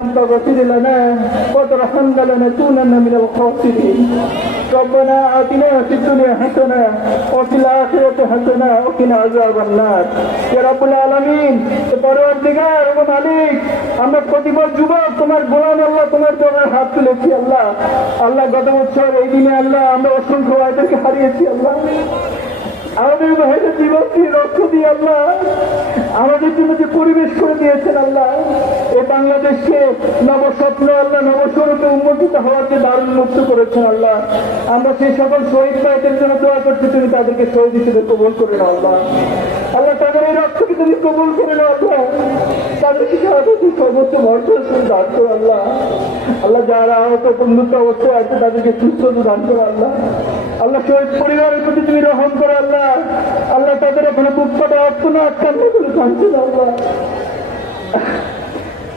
فاغفر لنا وترحمنا لنكونن من الخاسرين ربنا آتنا في الدنيا حسنة وفي الآخرة حسنة وقنا عذاب النار يا رب العالمين পরওয়ারদিগার ও মালিক আমরা প্রতিবার যুবক তোমার গোলাম আল্লাহ তোমার দরবারে হাত তুলেছি আল্লাহ আল্লাহ গত বছর এই দিনে আল্লাহ আমরা অসংখ্য ভাইদেরকে হারিয়েছি আল্লাহ আমাদের ভাইদের জীবনকে রক্ষা দিয়ে আল্লাহ আমাদের জন্য যে পরিবেশ করে দিয়েছেন আল্লাহ এই বাংলাদেশকে নবস্বপ্ন আল্লাহ নবস্বরূপে উন্মোচিত হওয়ার যে দারুণ মুক্ত করেছেন আল্লাহ আমরা সেই সকল শহীদ ভাইদের জন্য দোয়া করছি তুমি তাদেরকে শহীদ হিসেবে কবুল করে নাও আল্লাহ আল্লাহ তাদের এই রক্তকে তুমি কবুল করে নাও আল্লাহ তাদেরকে সর্বোচ্চ মর্যাদার সঙ্গে দান করো আল্লাহ আল্লাহ যারা আহত বন্ধুত্ব অবস্থায় আছে তাদেরকে সুস্থ দান করো আল্লাহ আল্লাহ শহীদ পরিবারের প্রতি তুমি রহম করো আল্লাহ আল্লাহ তাদের ওখানে বুক ফাটা আত্মনাথ কান্নাগুলো কাঁদছেন আল্লাহ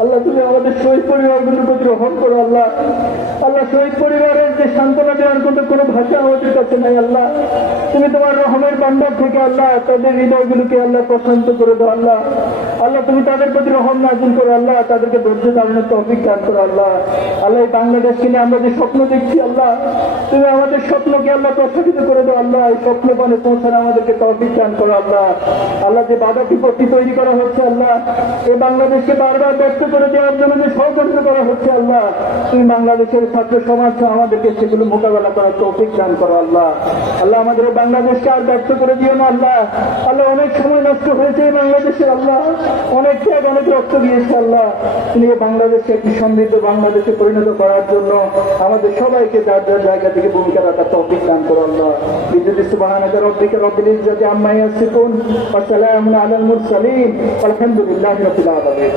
আল্লাহ তুমি আমাদের শহীদ পরিবারগুলোর প্রতি রহম করো আল্লাহ আল্লাহ শহীদ পরিবারের যে সান্ত্বনা দেওয়ার মতো কোনো ভাষা আমাদের কাছে নাই আল্লাহ তুমি তোমার রহমের বান্দার থেকে আল্লাহ তাদের হৃদয়গুলোকে আল্লাহ প্রশান্ত করে দাও আল্লাহ আল্লাহ তুমি তাদের প্রতি রহম নাজিল করো আল্লাহ তাদেরকে ধৈর্য ধারণের তৌফিক দান করো আল্লাহ আল্লাহ এই বাংলাদেশকে নিয়ে আমরা যে স্বপ্ন দেখছি আল্লাহ তুমি আমাদের স্বপ্নকে আল্লাহ প্রসারিত করে দাও আল্লাহ এই স্বপ্ন পানে পৌঁছানো আমাদেরকে তৌফিক দান করো আল্লাহ আল্লাহ যে বাধা বিপত্তি তৈরি করা হচ্ছে আল্লাহ এই বাংলাদেশকে বারবার ব্যস্ত করে দেওয়ার জন্য যে ষড়যন্ত্র করা হচ্ছে আল্লাহ তুমি বাংলাদেশের ছাত্র সমাজ আমাদেরকে সেগুলো মোকাবেলা করার তৌফিক দান করো আল্লাহ আল্লাহ আমাদের বাংলাদেশকে আর ব্যস্ত করে দিও না আল্লাহ আল্লাহ অনেক সময় নষ্ট হয়েছে এই বাংলাদেশে আল্লাহ অনেক ত্যাগ অনেক রক্ত দিয়েছে আল্লাহ তুমি এই বাংলাদেশকে একটি সমৃদ্ধ বাংলাদেশে পরিণত করার জন্য আমাদের সবাইকে যার যার জায়গা থেকে ভূমিকা রাখার তৌফিক দান করো আল্লাহ বিদ্যুৎ সুবহানাকা রাব্বিকা রাব্বিল ইজ্জাতি আম্মা ইয়াসিফুন ওয়া সালামুন আলাল মুরসালিন আলহামদুলিল্লাহি রাব্বিল আলামিন।